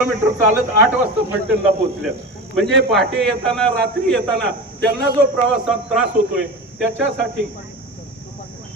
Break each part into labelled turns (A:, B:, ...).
A: Kilometre चालत आठ वाजता फलटणला पोहोचल्या. म्हणजे पहाटे येताना रात्री येताना त्यांना जो प्रवासात त्रास होतोय त्याच्यासाठी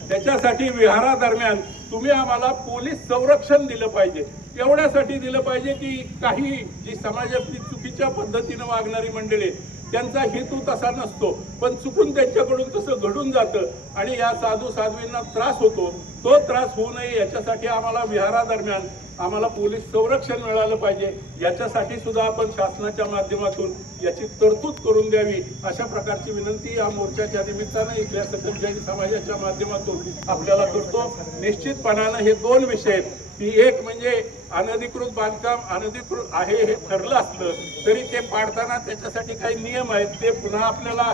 A: त्याच्यासाठी विहारादरम्यान तुम्ही आम्हाला पोलीस संरक्षण दिलं पाहिजे. एवढ्यासाठी दिलं पाहिजे की काही जी समाजातली चुकीच्या पद्धतीनं वागणारी मंडळी त्यांचा हेतू तसा नसतो. पण चुकून त्यांच्याकडून तसं घडून जातं आणि या साधू साध्वींना त्रास होतो. तो त्रास होऊ नये याच्यासाठी आम्हाला विहारादरम्यान आम्हाला पोलीस संरक्षण मिळालं पाहिजे. याच्यासाठी सुद्धा आपण शासनाच्या माध्यमातून याची तरतूद करून द्यावी अशा प्रकारची विनंती या मोर्चाच्या निमित्तानं इथल्या सकल जैन समाजाच्या माध्यमातून आपल्याला करतो. निश्चितपणानं हे दोन विषय आहेत एक म्हणजे अनधिकृत बांधकाम अनधिकृत आहे हे ठरलं असलं तरी ते पाडताना त्याच्यासाठी काही नियम आहेत. ते पुन्हा आपल्याला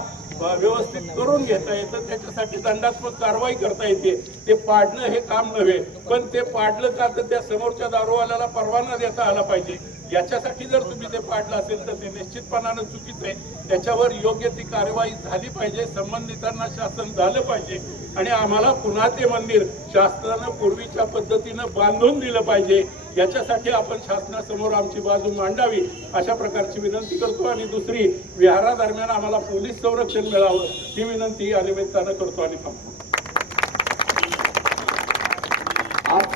A: व्यवस्थित करून घेता येतं. त्याच्यासाठी दंडात्मक कारवाई करता येते. ते पाडणं हे काम नव्हे. पण ते पाडलं का तर त्या समोरच्या दारूवाल्याला परवाना देता आला पाहिजे. याच्यासाठी जर तुम्ही ते पाडलं असेल तर ते निश्चितपणानं चुकीचं आहे. त्याच्यावर योग्य ती कारवाई झाली पाहिजे संबंधितांना शासन झालं पाहिजे आणि आम्हाला पुन्हा ते मंदिर शासनानं पूर्वीच्या पद्धतीनं बांधून दिलं पाहिजे. याच्यासाठी आपण शासनासमोर आमची बाजू मांडावी अशा प्रकारची विनंती करतो. आणि दुसरी विहारादरम्यान आम्हाला पोलीस संरक्षण मिळावं ही विनंती या निमित्तानं करतो आणि थांबतो.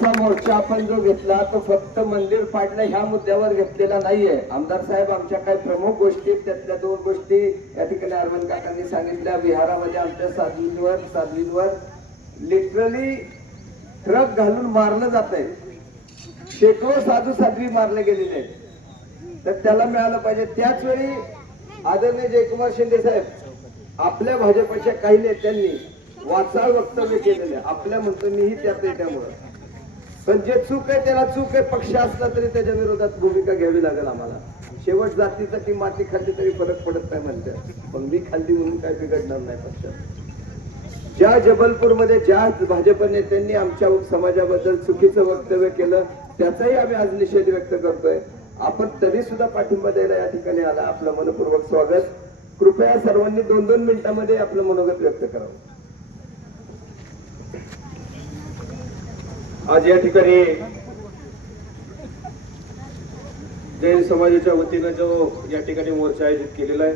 B: आजचा मोर्चा आपण जो घेतला तो फक्त मंदिर पाडणं ह्या मुद्द्यावर घेतलेला नाहीये. आमदार साहेब आमच्या काही प्रमुख गोष्टी आहेत, त्यातल्या दोन गोष्टी या ठिकाणी अरविंद काकांनी सांगितल्या. विहारामध्ये आमच्या साधूंवर साधवींवर लिटरली ट्रक घालून मारलं जात आहे शेकडो साधू साध्वी मारले गेलेले आहेत. तर त्याला मिळालं पाहिजे. त्याच वेळी आदरणीय जयकुमार शिंदे साहेब आपल्या भाजपच्या काही नेत्यांनी वाचाळ वक्तव्य केलेले आहे. आपल्या म्हणतो मीही त्यात आहे त्यामुळं पण जे चूक आहे त्याला चूक आहे पक्ष असला तरी त्याच्या विरोधात भूमिका घ्यावी लागेल आम्हाला. शेवट जातीचा की माती खाल्ली तरी फरक पडत नाही म्हणते पण मी खाल्ली म्हणून काय बिघडणार नाही पक्षात ज्या जबलपूरमध्ये ज्या भाजप नेत्यांनी आमच्या समाजाबद्दल चुकीचं वक्तव्य केलं त्याचाही आम्ही आज निषेध व्यक्त करतोय. आपण तरी सुद्धा पाठिंबा द्यायला या ठिकाणी आला. आपलं मनपूर्वक स्वागत. कृपया सर्वांनी दोन दोन मिनिटांमध्ये आपलं मनोगत व्यक्त करावं.
C: आज या ठिकाणी जैन समाजाच्या वतीनं जो या ठिकाणी मोर्चा आयोजित केलेला आहे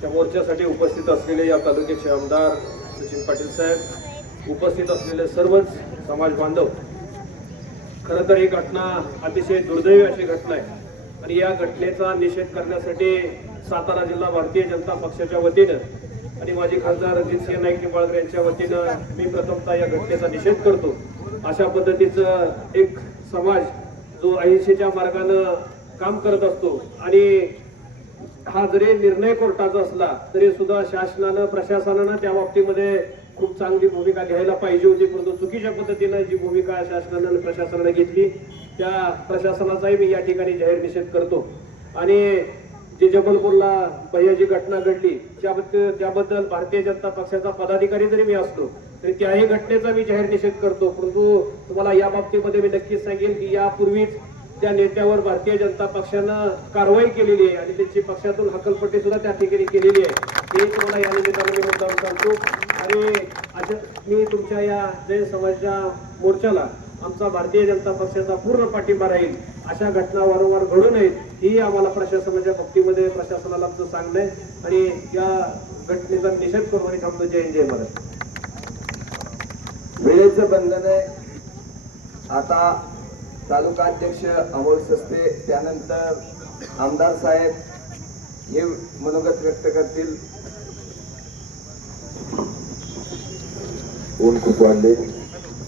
C: त्या मोर्चासाठी उपस्थित असलेले या तालुक्याचे आमदार सचिन पाटील साहेब उपस्थित असलेले सर्वच समाज बांधव खरं तर ही घटना अतिशय दुर्दैवी अशी घटना आहे. आणि या घटनेचा निषेध करण्यासाठी सातारा जिल्हा भारतीय जनता पक्षाच्या वतीनं आणि माझे खासदार रणजितसिंह नाईक निंबाळकर यांच्या वतीनं मी प्रथमतः या घटनेचा निषेध करतो. अशा पद्धतीचं एक समाज जो अहिंसेच्या मार्गानं काम करत असतो आणि हा जरी निर्णय कोर्टाचा असला तरी सुद्धा शासनानं प्रशासनानं त्या बाबतीमध्ये खूप चांगली भूमिका घ्यायला पाहिजे होती. परंतु चुकीच्या पद्धतीनं जी भूमिका शासनानं आणि प्रशासनानं घेतली त्या प्रशासनाचाही मी या ठिकाणी जाहीर निषेध करतो. आणि जे जबलपूरला पहिली जी घटना घडली त्याबद्दल त्याबद्दल भारतीय जनता पक्षाचा पदाधिकारी जरी मी असलो तरी त्याही घटनेचा मी जाहीर निषेध करतो. परंतु तुम्हाला या बाबतीमध्ये मी नक्कीच सांगेन की यापूर्वीच त्या नेत्यावर भारतीय जनता पक्षानं कारवाई केलेली आहे आणि त्यांची पक्षातून हकलपट्टी सुद्धा त्या ठिकाणी केलेली आहे. हे तुम्हाला या निमित्ताने मी मुद्दाम सांगतो. आणि अशा मी तुमच्या या जैन समाजाच्या मोर्चाला आमचा भारतीय जनता पक्षाचा पूर्ण पाठिंबा राहील. अशा घटना वारंवार घडू नयेत ही आम्हाला प्रशासनाच्या बाबतीमध्ये प्रशासनाला आमचं सांगणं आहे. आणि या घटनेचा निषेध करून आणि थांबतो. जय जय महाराज
B: वेळेचं बंधन आहे. आता तालुका अध्यक्ष अमोल सस्ते त्यानंतर आमदार साहेब हे मनोगत व्यक्त करतील.
D: ऊन खूप वाढले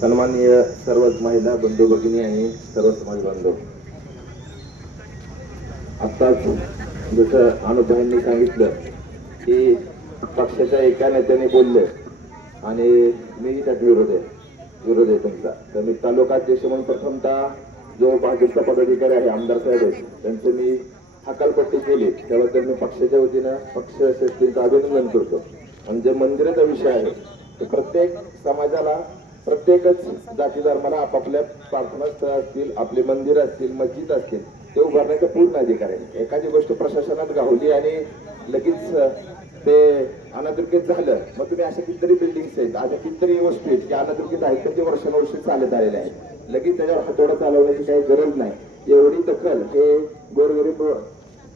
D: सन्माननीय सर्वच महिला बंधू भगिनी आणि सर्व समाज बांधव. आत्ताच जसं अनुभवांनी सांगितलं की पक्षाच्या एका नेत्याने बोलले आणि मीही त्यात विरोध आहे. विरोध आहे तुमचा तर मी तालुका अध्यक्ष म्हणून प्रथमतः जो भाजपचा पदाधिकारी आहे आमदार साहेब आहेत. त्यांचं मी हकालपट्टी केली. त्याबद्दल मी पक्षाच्या वतीनं पक्ष शेतींचं अभिनंदन करतो. आणि जे मंदिराचा विषय आहे तर प्रत्येक समाजाला प्रत्येकच जाती धर्माला आपापल्या प्रार्थनास्थळ असतील आपले मंदिर असतील मस्जिद असतील ते उभारण्याचा पूर्ण अधिकार आहे. एखादी गोष्ट प्रशासनात गावली आणि लगेच ते अनादृकित झालं मग तुम्ही अशा कितीतरी बिल्डिंग्स आहेत अशा कितीतरी वस्तू आहेत की अनादृकित आहेत तर ते वर्षानुवर्ष चालत आलेले आहेत. लगेच त्याच्यावर हातोडा चालवण्याची काही गरज नाही. एवढी दखल हे गोरगरीब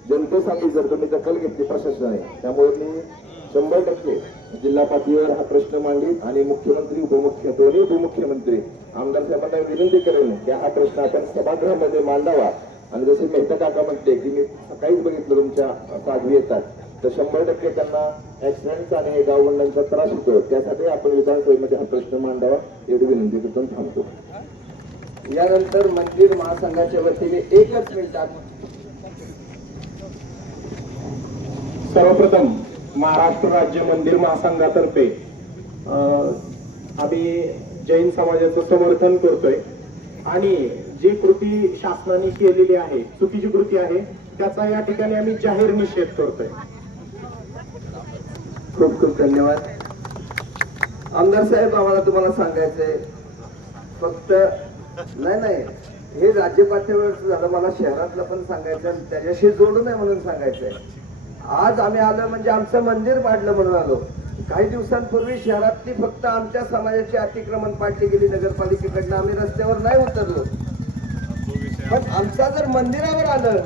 D: जनतेसाठी जर तुम्ही दखल घेतली प्रशासनाने त्यामुळे मी शंभर टक्के जिल्हा पातळीवर हा प्रश्न मांडीन आणि मुख्यमंत्री उपमुख्य दोन्ही उपमुख्यमंत्री आमदार साहेबांना विनंती करेन की हा प्रश्न आपण सभागृहामध्ये मांडावा. आणि जसे मेहता काका म्हणते की मी सकाळीच बघितलं तुमच्या साधवी येतात तर शंभर टक्के त्यांना ऍक्सिडेंटचा आणि गावगंडांचा त्रास होतो. त्यासाठी आपण विधानसभेमध्ये हा प्रश्न मांडावा एवढी विनंती करून थांबतो.
B: यानंतर मंदिर महासंघाच्या वतीने एकच मिनिटात
E: सर्वप्रथम महाराष्ट्र राज्य मंदिर महासंघातर्फे आम्ही जैन समाजाचं समर्थन करतोय. आणि जी कृती शासनाने केलेली आहे चुकीची कृती आहे त्याचा या ठिकाणी आम्ही जाहीर निषेध करतोय.
B: खूप खूप धन्यवाद. आमदार साहेब आम्हाला तुम्हाला सांगायचंय फक्त नाही नाही हे राज्य पातळीवर झालं मला शहरातलं पण सांगायचं आणि त्याच्याशी जोडू नये म्हणून सांगायचंय. आज आम्ही आलो म्हणजे आमचं मंदिर पाडलं म्हणून आलो. काही दिवसांपूर्वी शहरातली फक्त आमच्या समाजाची अतिक्रमण पाडली गेली नगरपालिकेकडनं. आम्ही रस्त्यावर नाही उतरलो. पण आमचा जर मंदिरावर आलं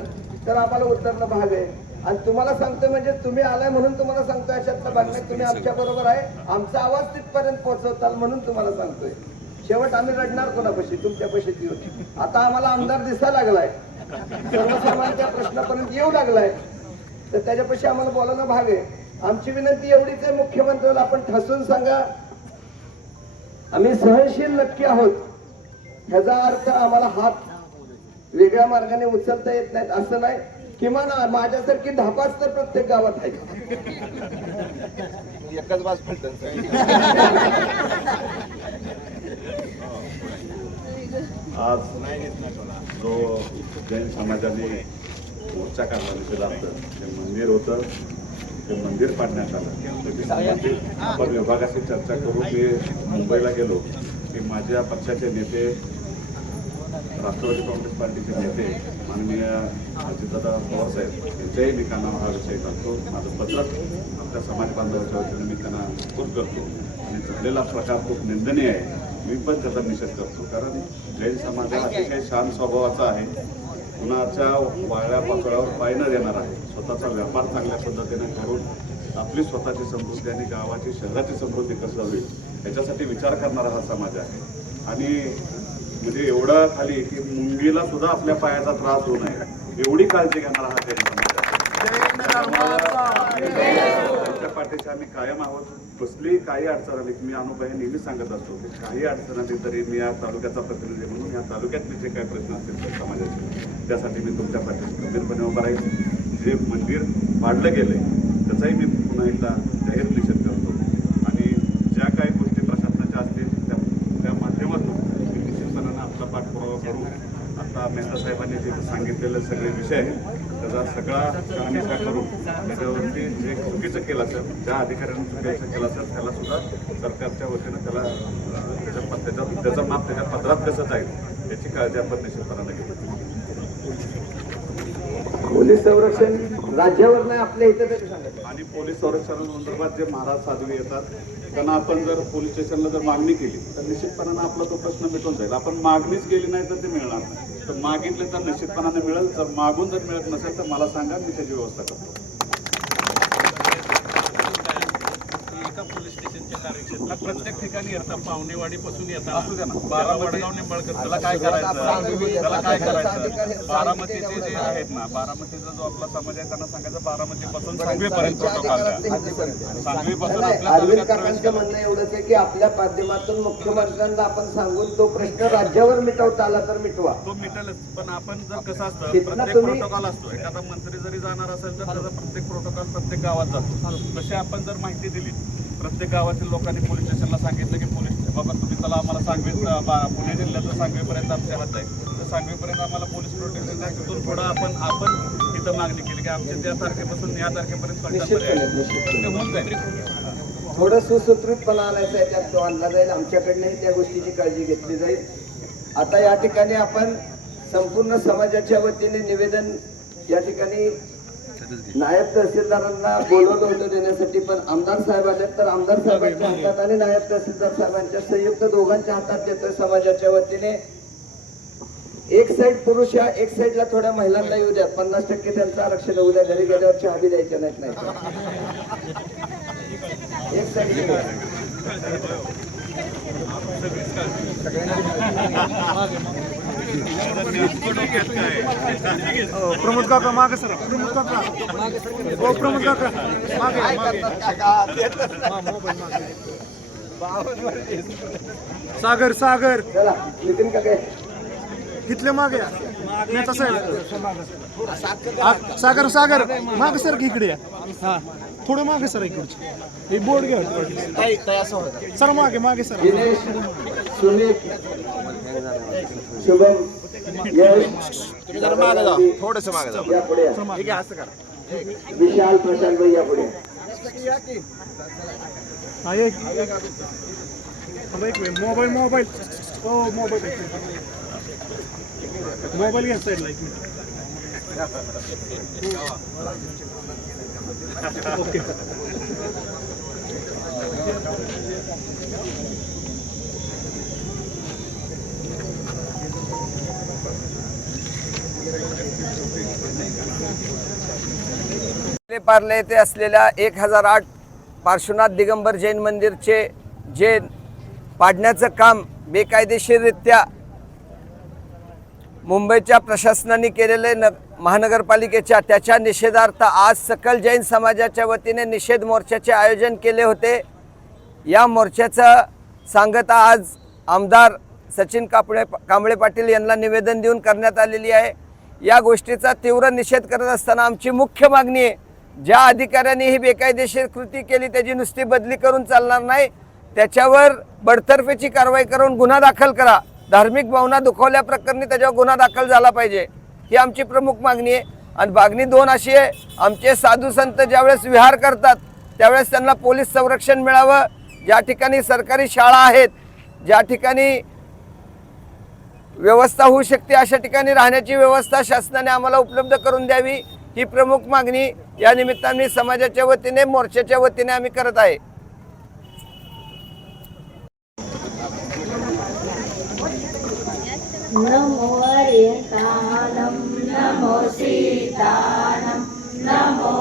B: तर आम्हाला उतरणं भाग आहे. आणि तुम्हाला सांगतोय म्हणजे तुम्ही आलाय म्हणून तुम्हाला सांगतोय अशातला भाग नाही. तुम्ही आमच्या बरोबर आहे. आमचा आवाज तिथपर्यंत पोहोचवताल म्हणून तुम्हाला सांगतोय. शेवट आम्ही रडणार कोणापाशी? तुमच्या पैशाची होती. आता आम्हाला आमदार दिसायला लागलाय. सर्वसामान्यांच्या प्रश्नापर्यंत येऊ लागलाय. तर त्याच्यापाशी आम्हाला बोलायला भाग आहे. आमची विनंती एवढीच आहे मुख्यमंत्र्याला आपण ठसून सांगा. आम्ही सहनशील नक्की आहोत. ह्याचा अर्थ आम्हाला हात वेगळ्या मार्गाने उचलता येत नाहीत असं नाही. किमान माझ्यासारखी धापाच तर प्रत्येक गावात आहे.
F: आज जो जैन समाजाने मोर्चा काढला निषेधार्थ ते मंदिर होतं ते मंदिर पाडण्यात आलं. आपण विभागाशी चर्चा करून मी मुंबईला गेलो. की माझ्या पक्षाचे नेते राष्ट्रवादी काँग्रेस पार्टीचे नेते माननीय अजितदादा पवार साहेब यांच्याही मी कानावर हा विषय करतो. माझं पत्रक आपल्या समाज बांधवाच्या वतीने मी त्यांना खूप करतो. आणि झालेला प्रकार खूप निंदनीय आहे. मी पण त्याचा निषेध करतो. कारण जैन समाज हा अतिशय शांत स्वभावाचा आहे. कुणाच्या वाळ्या पाचोळ्यावर पाय न देणार आहे स्वतःचा व्यापार चांगल्या पद्धतीने करून आपली स्वतःची समृद्धी आणि गावाची शहराची समृद्धी कसं होईल याच्यासाठी विचार करणारा हा समाज आहे. आणि म्हणजे एवढं खाली की मुंगीला सुद्धा आपल्या पायाचा त्रास होऊ नये एवढी काळजी घेणारा हा जैन समाज आहे. त्यांच्या पाठीशी आम्ही कायम आहोत. कसलीही काही अडचण आली की मी अनुभव नेहमी सांगत असतो की काही अडचण आली तरी मी या तालुक्याचा प्रतिनिधी म्हणून या तालुक्यातले जे काही प्रश्न असतील समाजाचे. त्यासाठी मी तुमच्या पाठीशी गंभीरपणे उभा राहील जे मंदिर पाडलं गेलं त्याचाही मी पुन्हा एकदा जाहीर निषेध करतो. आणि ज्या काही गोष्टी प्रशासनाच्या असतील त्या त्या माध्यमातून मी निश्चितपणानं आपला पाठपुरावा करू आता मेहता साहेबांनी जे सांगितलेले सगळे विषय आहेत त्याचा सगळा शहानिशा करून त्याच्यावरती जे चुकीचं केलं असेल ज्या अधिकाऱ्यांनी चुकीचं केलं असेल त्याला सुद्धा सरकारच्या वतीनं त्याला त्याच्या त्याचा त्याचं माप त्याच्या पदरात कसं जाईल याची काळजी आपण निश्चितपणानं घेऊ.
B: पोलीस संरक्षण राज्यावर नाही आपल्या इथे तरी सांगत
F: आणि पोलीस संरक्षणासंदर्भात जे महाराज साध्वी येतात त्यांना आपण जर पोलीस स्टेशनला जर मागणी केली तर निश्चितपणानं आपला तो प्रश्न मिटून जाईल. आपण मागणीच केली नाही तर ते मिळणार नाही. तर मागितले तर निश्चितपणाने मिळेल जर मागून जर मिळत नसेल तर मला सांगा मी त्याची व्यवस्था करतो
A: एका पोलीस स्टेशनच्या कार्यक्षेत्रात प्रत्येक ठिकाणी येतात पाहुणेवाडीपासून येतात. बारा वडगाव निंबाळकर त्याला काय करायचं? त्याला काय करायचं? बारामतीचे जे आहेत ना बारामतीचा जो आपला समाज आहे त्यांना सांगायचं बारामतीपासून सांगवीपर्यंत प्रोटोकॉल सांगवीपासून आपल्या तालुक्यात
B: म्हणणं एवढंच आहे की आपल्या माध्यमातून मुख्यमंत्र्यांना आपण सांगून तो प्रश्न राज्यावर मिटवता आला तर मिटवा.
A: तो मिटेलच पण आपण जर कसं असतं प्रत्येक प्रोटोकॉल असतो. एखादा मंत्री जरी जाणार असेल तर त्याचा प्रत्येक प्रोटोकॉल प्रत्येक गावात जातो. तसे आपण जर माहिती दिली प्रत्येक गावातील लोकांनी पोलीस स्टेशनला सांगितलं की पोलीस बाबा तुम्ही चला आम्हाला सांगवीत बा- पुणे जिल्ह्याचं सांगवीपर्यंत आमच्या हात आहे. तर सांगवीपर्यंत आम्हाला पोलीस प्रोटेक्शन तिथून पुढं आपण आपण इथं मागणी केली की आमच्या त्या तारखेपासून या तारखेपर्यंत. ते होऊन जाईल.
B: थोडं सुसूत्रितपणा आणायचा आहे त्यात तो आणला जाईल. आमच्याकडनंही त्या गोष्टीची काळजी घेतली जाईल. आता या ठिकाणी आपण संपूर्ण समाजाच्या वतीने निवेदन या ठिकाणी नायब तहसीलदारांना बोलवलं होतं देण्यासाठी पण आमदार साहेब आले तर आमदार साहेबांच्या हातात आणि नायब तहसीलदार साहेबांच्या संयुक्त दोघांच्या हातात देतोय समाजाच्या वतीने. एक साईड पुरुष या एक साईडला थोड्या महिलांना येऊ द्या. पन्नास टक्के त्यांचं आरक्षण होऊ द्या घरी गेल्यावर चहा बी द्यायच्या नाहीत नाही एक साईड
E: प्रमोद काका मागे सर. प्रमोद काका. हो प्रमोद काका. मागे सागर सागर.
B: चला नितीन का काय
E: इथले मागे सागर सागर. मागे सर की इकडे हा थोडं मागे सर इकडचे. हे बोर्ड घ्या. सर मागे मागे सर.
B: शुभम यश
G: थोडस मागे जा
B: या पुढे या. विशाल प्रशांत भाई या पुढे।
E: हा एक थांबा एक मिनिट मोबाईल मोबाईल हो मोबाईल मोबाईल घ्या साईडला एक मिनिट ओके।
B: पार्ले येथे असलेल्या एक हजार आठ पार्श्वनाथ दिगंबर जैन मंदिरचे जे पाडण्याचं काम बेकायदेशीररित्या मुंबईच्या प्रशासनाने केलेले न महानगरपालिकेच्या त्याच्या निषेधार्थ आज सकल जैन समाजाच्या वतीने निषेध मोर्चाचे आयोजन केले होते. या मोर्चाचं सांगता आज आमदार सचिन कापडे कांबळे पाटील यांना निवेदन देऊन करण्यात आलेली आहे. या गोष्टीचा तीव्र निषेध करत असताना आमची मुख्य मागणी आहे ज्या अधिकाऱ्यांनी ही बेकायदेशीर कृती केली त्याची नुसती बदली करून चालणार नाही. त्याच्यावर बडतर्फेची कारवाई करून गुन्हा दाखल करा. धार्मिक भावना दुखवल्याप्रकरणी त्याच्यावर गुन्हा दाखल झाला पाहिजे. ही आमची प्रमुख मागणी आहे. आणि मागणी दोन अशी आहे आमचे साधू संत ज्यावेळेस विहार करतात त्यावेळेस त्यांना पोलीस संरक्षण मिळावं. ज्या ठिकाणी सरकारी शाळा आहेत ज्या ठिकाणी व्यवस्था होऊ शकते अशा ठिकाणी राहण्याची व्यवस्था शासनाने आम्हाला उपलब्ध करून द्यावी ही प्रमुख मागणी या निमित्ताने समाजाच्या वतीने मोर्चाच्या वतीने आम्ही करत आहे.
H: नमो नमो सीतानं नमो